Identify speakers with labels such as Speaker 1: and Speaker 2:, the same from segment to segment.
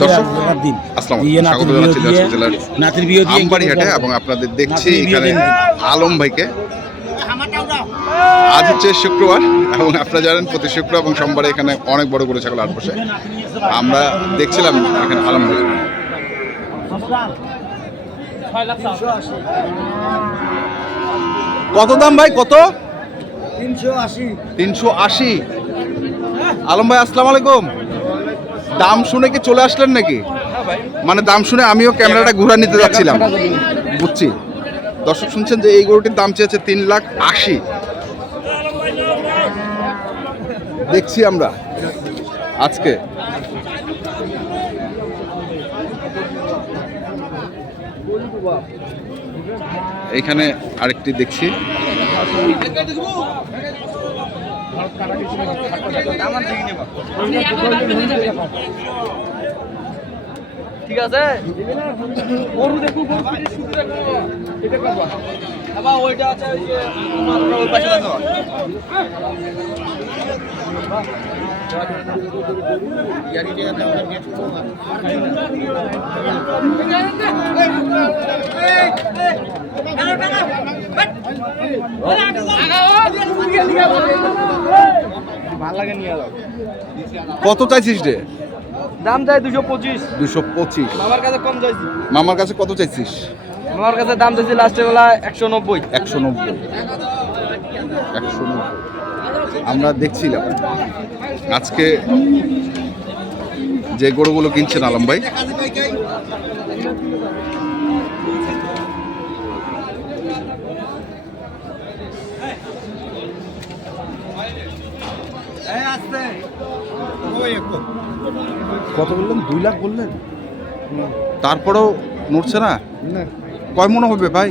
Speaker 1: দর্শক আসসালামু আলাইকুম।
Speaker 2: নাতির বিয়ে দিয়ে
Speaker 1: দিনাজপুর জেলার
Speaker 2: নাতির বিয়ে দিয়ে
Speaker 1: আমবাড়িহাটে এবং আপনাদের দেখছি এখানে আলম ভাইকে। আজ হচ্ছে শুক্রবার এবং আপনারা জানেন প্রতি শুক্র এবং সোমবারে এখানে অনেক বড় গরু ছাগল হাট বসে আমরা দেখছিলাম এখানে আলম ভাই। কত দাম ভাই? কত?
Speaker 2: তিনশো আশি।
Speaker 1: তিনশো আশি। আলম ভাই আসসালামু আলাইকুম। দাম শুনে কি চলে আসলেন নাকি? মানে দাম শুনে আমিও ক্যামেরাটা ঘুরা নিতে যাচ্ছিলাম। বুঝছি। দর্শক শুনছেন যে এই গরুটির দাম চেয়েছে তিন লাখ আশি। দেখছি আমরা আজকে। এখানে আরেকটি দেখছি।
Speaker 3: ঠিক আছে। গরু দেখু গরু এটা করবা। আবার ওইটা আছে ওই ওই পাশে
Speaker 1: কত চাইছিস রে?
Speaker 3: দাম চাই দুশো পঁচিশ।
Speaker 1: দুশো পঁচিশ।
Speaker 3: আমার কাছে কম চাইছি।
Speaker 1: মামার কাছে কত চাইছিস?
Speaker 3: আমার কাছে দাম চাইছি লাস্টের বেলা একশো নব্বই।
Speaker 1: একশো নব্বই। একশো নব্বই। আমরা দেখছিলাম। আজকে যে গরুগুলো কিনছেন আলম ভাই।
Speaker 2: কত বললেন? দুই লাখ বললেন?
Speaker 1: তারপরেও নড়ছে না? কয় মনে হবে ভাই?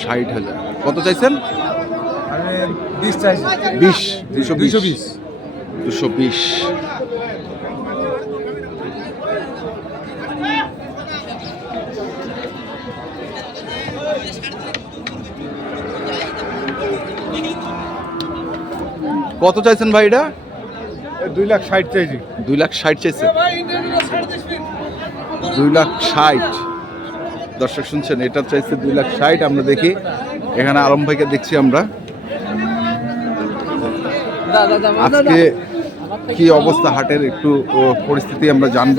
Speaker 1: ষাট হাজার। কত চাইছেন?
Speaker 2: বিশ
Speaker 1: দুশো বিশ? দুশো বিশ। কত চাইছেন ভাই এটা?
Speaker 2: দুই লাখ ষাট চাইছি।
Speaker 1: দুই লাখ ষাট চাইছে। দুই লাখ ষাট। দর্শক শুনছেন এটা চাইছে দুই লাখ ষাট আমরা দেখি। এখানে আলম ভাইকে দেখছি আমরা। আজকে কি অবস্থা হাটের একটু পরিস্থিতি আমরা জানব।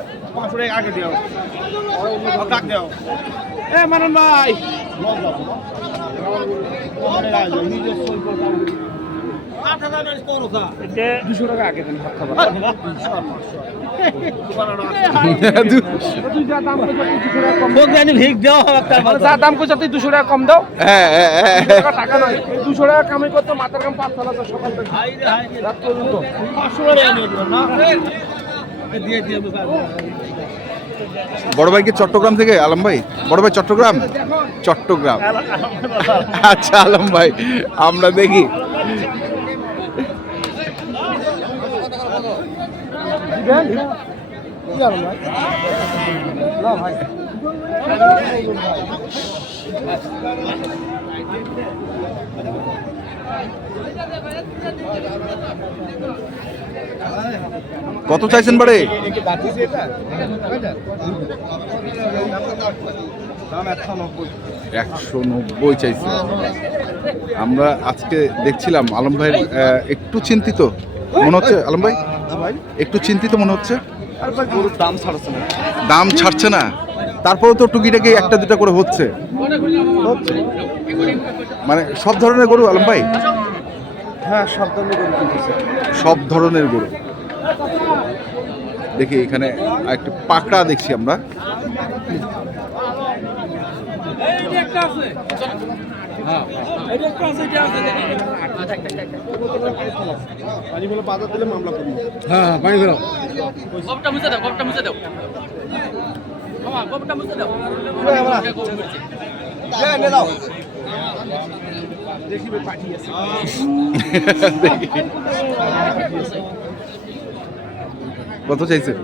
Speaker 4: আগে দিও। ডাক দিও। এ মানন ভাই। দুশো টাকা আগে দেন
Speaker 3: কইছ তুই দুশো টাকা কম দাও।
Speaker 1: হ্যাঁ হ্যাঁ, হ্যাঁ।
Speaker 3: টাকা নয়। দুশো টাকা কামাই করতে মাথার কাম পাঁচ সকাল থেকে।
Speaker 1: বড় ভাই কি চট্টগ্রাম থেকে? আলম ভাই? বড় ভাই, চট্টগ্রাম? চট্টগ্রাম। আচ্ছা আলম ভাই, আমরা দেখি। কত চাইছেন বাড়ে?
Speaker 2: একশো নব্বই
Speaker 1: চাইছে। আমরা আজকে দেখছিলাম আলম ভাইয়ের একটু চিন্তিত মনে হচ্ছে। আলম ভাই? একটু চিন্তিত মনে হচ্ছে।
Speaker 3: দাম ছাড়ছে না।
Speaker 1: দাম ছাড়ছে না। তারপরেও তো টুকিটাকি একটা দুটা করে হচ্ছে। মানে সব ধরনের গরু আলম ভাই?
Speaker 2: হ্যাঁ সব ধরনের গরু কিনতেছে।
Speaker 1: সব ধরনের গরু। দেখি এখানে একটা পাকড়া দেখছি আমরা।
Speaker 2: করব।
Speaker 3: হ্যাঁ
Speaker 1: কত চাইছেন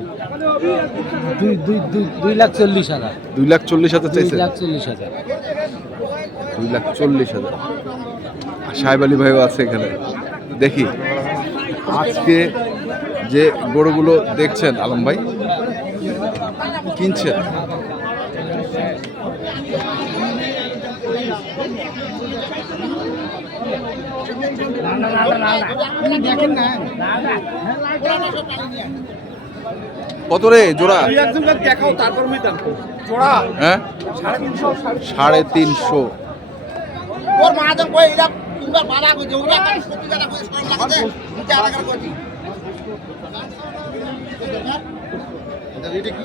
Speaker 5: দুই দুই দুই দুই লাখ চল্লিশ হাজার।
Speaker 1: দুই লাখ চল্লিশ হাজার
Speaker 5: দুই
Speaker 1: চাইছেন
Speaker 5: লাখ চল্লিশ হাজার।
Speaker 1: দুই লাখ চল্লিশ হাজার। সাহেব আলী ভাইও আছে এখানে। দেখি আজকে যে গরুগুলো দেখছেন আলম ভাই কিনছেন? কত রে জোড়া?
Speaker 3: দেখাও তারপর জোড়া?
Speaker 1: হ্যাঁ? সাড়ে তিনশো
Speaker 6: ওর মহাজন কই এরা সত্যি কথা নিচে আলাদা করে এটা থাকে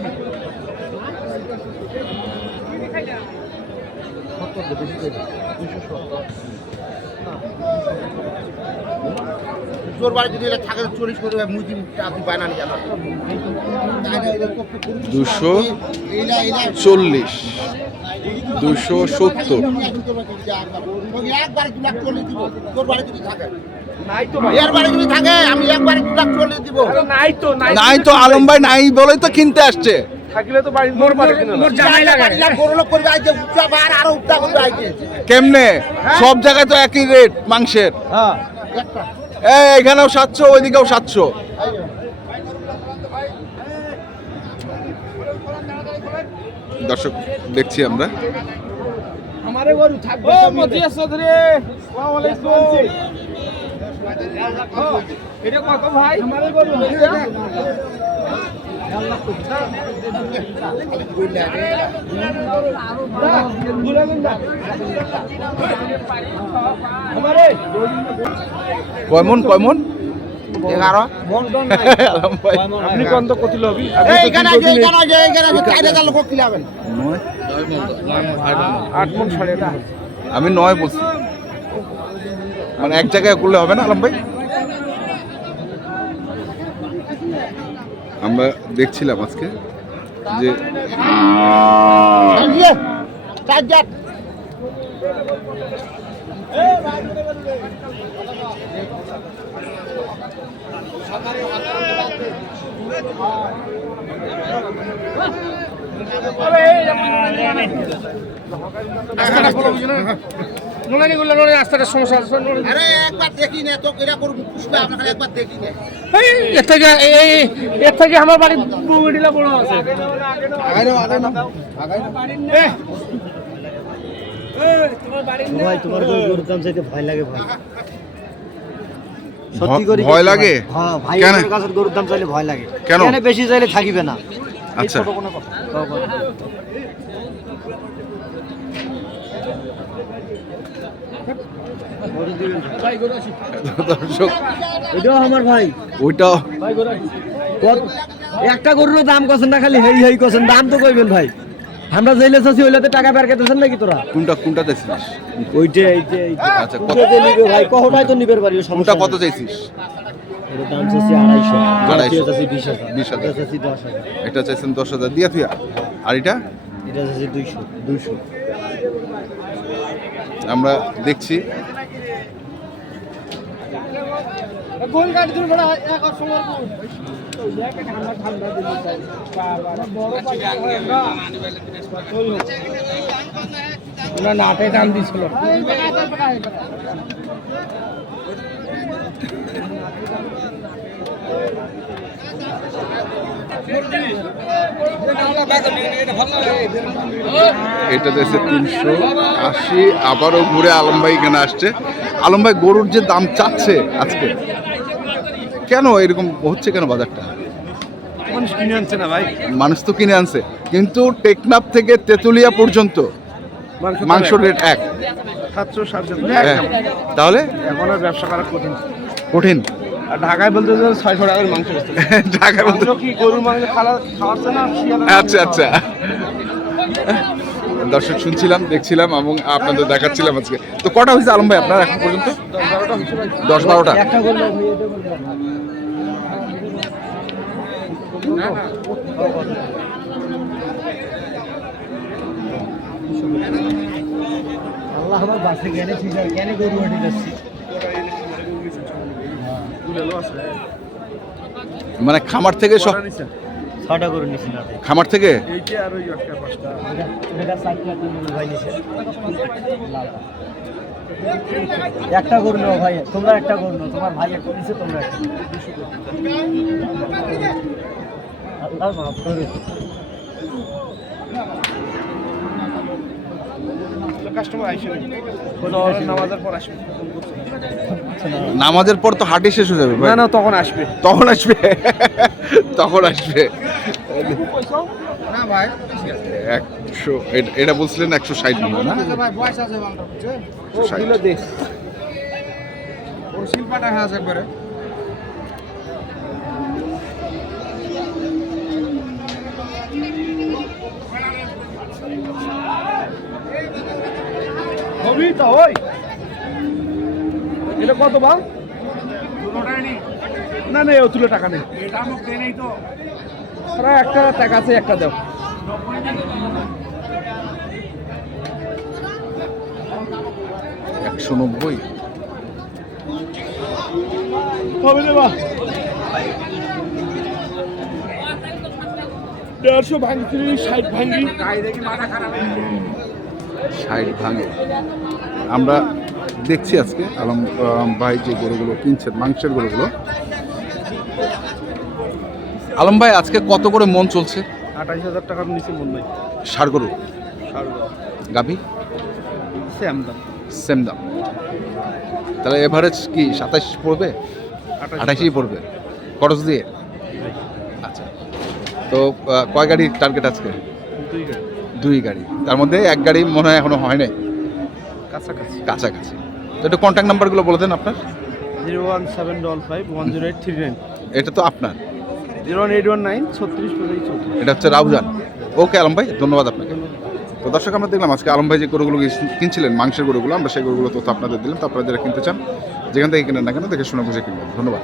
Speaker 6: চল্লিশ করে আপনি নিয়ে যাবেন
Speaker 1: দুশো চল্লিশ দুশো সত্তর।
Speaker 6: চল্লিশ তোর বাড়ি যদি থাকে। এর বাড়ি যদি থাকে আমি একবারে দু চল্লিশ দিব।
Speaker 3: নাই তো নাই
Speaker 1: নাই তো আলম ভাই নাই বলেই তো কিনতে আসছে।
Speaker 3: থাকলে তো মোর কিনে
Speaker 4: মোর জামাই লাগে।
Speaker 6: পাঁচ বড় লোক করবে উচ্চা বার আরও উচ্চা করবে আইছে।
Speaker 1: কেমনে? সব জায়গায় তো একই রেট মাংসের।
Speaker 2: হ্যাঁ
Speaker 6: একটা।
Speaker 1: এই এখানেও সাতশো ওইদিকেও সাতশো। দর্শক দেখছি আমরা।
Speaker 3: ও মতিয়া চৌধুরী। আসসালামু আলাইকুম। এটা কত ভাই? আমারে গরু
Speaker 6: এগারো।
Speaker 3: আপনি কত কত লবি আট মন সাড়ে
Speaker 1: আমি নয় বলছি। মানে এক জায়গায় করলে হবে না আলম ভাই? আমরা দেখছিলাম আজকে যে
Speaker 6: চার
Speaker 4: নোনানি গুলো নোনানি রাস্তাটা সমস্যা আছে
Speaker 6: আরে একবার দেখি নে তো কিরা করব পুষ্পে আপনাকে একবার দেখি নে।
Speaker 4: এই, এর থেকে এই- এই- এর থেকে আমার বাড়ি বুগড়িলা বড় আছে।
Speaker 5: ভাই তোমার গরুর দাম চাইতে ভয় লাগে ভাই।
Speaker 1: ভ- ভয় লাগে?
Speaker 5: হ্যাঁ ভাই
Speaker 1: কেন?
Speaker 5: কাছে গরুর দাম চাইলে ভয় লাগে।
Speaker 1: কেন?
Speaker 5: বেশি চাইলে থাকিবে না।
Speaker 1: আচ্ছা। দর্শক
Speaker 5: এটাও আমার ভাই।
Speaker 1: ওইটাও।
Speaker 5: একটা গরুর দাম কছেন না খালি হেই হেই কছেন দাম তো কইবেন ভাই। আমরা জেলে আছি ওইলাতে টাকা বের করতেছেন নাকি তোরা?
Speaker 1: কোনটা কোনটা চাইছিস?
Speaker 5: ওইটা এইটা এইটা
Speaker 1: আচ্ছা কত
Speaker 5: কোনটাতে নিবে ভাই? কহটাই তো নিবের পারি
Speaker 1: কোনটা কত চাইছিস?
Speaker 5: এর দাম চাচ্ছি আড়াইশো।
Speaker 1: আড়াইশো।
Speaker 5: এটা চাচ্ছি বিশ হাজার।
Speaker 1: বিশ হাজার।
Speaker 5: এটা চাচ্ছি দশ
Speaker 1: এটা চাইছেন দশ হাজার। দিয়া তুই আর এটা?
Speaker 5: এটা চাচ্ছি দুইশো। দুইশো।
Speaker 1: আমরা দেখছি।
Speaker 3: গোল গাড়ি বড় এক সময়
Speaker 4: নাটে দাম দিছিল
Speaker 1: এটা দেশে তিনশো আশি আবারও ঘুরে আলম ভাই এখানে আসছে। আলম ভাই গরুর যে দাম চাচ্ছে আজকে? কেন এরকম হচ্ছে কেন বাজারটা?
Speaker 3: মানুষ কিনে আনছে না ভাই।
Speaker 1: মানুষ তো কিনে আনছে কিন্তু টেকনাফ থেকে তেতুলিয়া পর্যন্ত মাংস রেট এক।
Speaker 3: সাতশো সাতশো।
Speaker 1: হ্যাঁ। তাহলে?
Speaker 3: এখন আর ব্যবসা করা কঠিন।
Speaker 1: কঠিন।
Speaker 3: আর ঢাকায় বলতে ছয়শো টাকার মাংস বেচতে
Speaker 1: ঢাকা বলতে
Speaker 3: কি গরুর মাংস খাওয়া খাওয়াচ্ছে না?
Speaker 1: আচ্ছা আচ্ছা। দর্শক শুনছিলাম দেখছিলাম এবং আপনাদের দেখাচ্ছিলাম আজকে। তো কটা হয়েছে আলম ভাই আপনার এখন পর্যন্ত? দশ বারোটা
Speaker 5: একটা গরু আমি এটা বললাম। আল্লাহ আমার বাসে জ্ঞানে ঠিক আছে জ্ঞানে গরু হাঁটি যাচ্ছি?
Speaker 1: মানে খামার থেকে সব
Speaker 5: ছটা গরু নিছি
Speaker 1: খামার থেকে?
Speaker 3: এইটা আর ওই একটা পাঁচটা।
Speaker 5: এটা চারটা তিন ভাই নিছে। একটা গরু নাও ভাই তোমরা একটা গরু নাও তোমার ভাই একটা নিছে তোমরা একটা। আল্লাহ মাফ করে
Speaker 3: নামাজের পর আসবে
Speaker 1: নামাজের পর তো হাটই শেষ হয়ে যাবে
Speaker 3: না না তখন আসবে।
Speaker 1: তখন আসবে? তখন আসবে।
Speaker 6: না ভাই
Speaker 1: একশো এটা- এটা বলছিলেন একশো ষাট নম্বর না?
Speaker 6: ভাই বয়স আছে শিল্পাটা হ্যাঁ
Speaker 3: এটা কত বা না না ও তুলে টাকা নেই। আরে একটা টাকা আছে একটা দাও।
Speaker 1: একশো নব্বই।
Speaker 3: দেড়শো ভাঙছি ষাট ভাঙি
Speaker 1: ষাট ভাঙে আমরা দেখছি আজকে আলম ভাই যে গরুগুলো কিনছেন মাংসের গরুগুলো। আলম ভাই আজকে কত করে মন চলছে?
Speaker 3: আঠাশ হাজার টাকার নিচে মন নাই।
Speaker 1: সার গরু? গাভী?
Speaker 3: সেম দাম।
Speaker 1: সেম দাম। তাহলে এভারেজ কি সাতাশ পড়বে? আঠাশই পড়বে। খরচ দিয়ে? আচ্ছা। তো কয় গাড়ি টার্গেট আজকে?
Speaker 3: দুই গাড়ি।
Speaker 1: দুই গাড়ি। তার মধ্যে এক গাড়ি মনে হয় এখনও হয় নাই।
Speaker 3: কাছাকাছি।
Speaker 1: কাছাকাছি। তো একটু কন্ট্যাক্ট নাম্বারগুলো বলে দেন আপনার।
Speaker 3: Zero one seven double five one zero eight three nine.
Speaker 1: এটা তো আপনার।
Speaker 3: Zero one eight one nine ছত্রিশ
Speaker 1: এটা হচ্ছে রাউজান ওকে আলম ভাই ধন্যবাদ আপনাকে। তো দর্শক আমরা দেখলাম আজকে আলম ভাই যে গরুগুলো কিনছিলেন মাংসের গরুগুলো আমরা সেই গরুগুলো তথ্য আপনাদের দিলাম। তো আপনারা যারা কিনতে চান যেখান থেকে কিনেন না কেন দেখে শুনে বুঝে কিনবেন। ধন্যবাদ।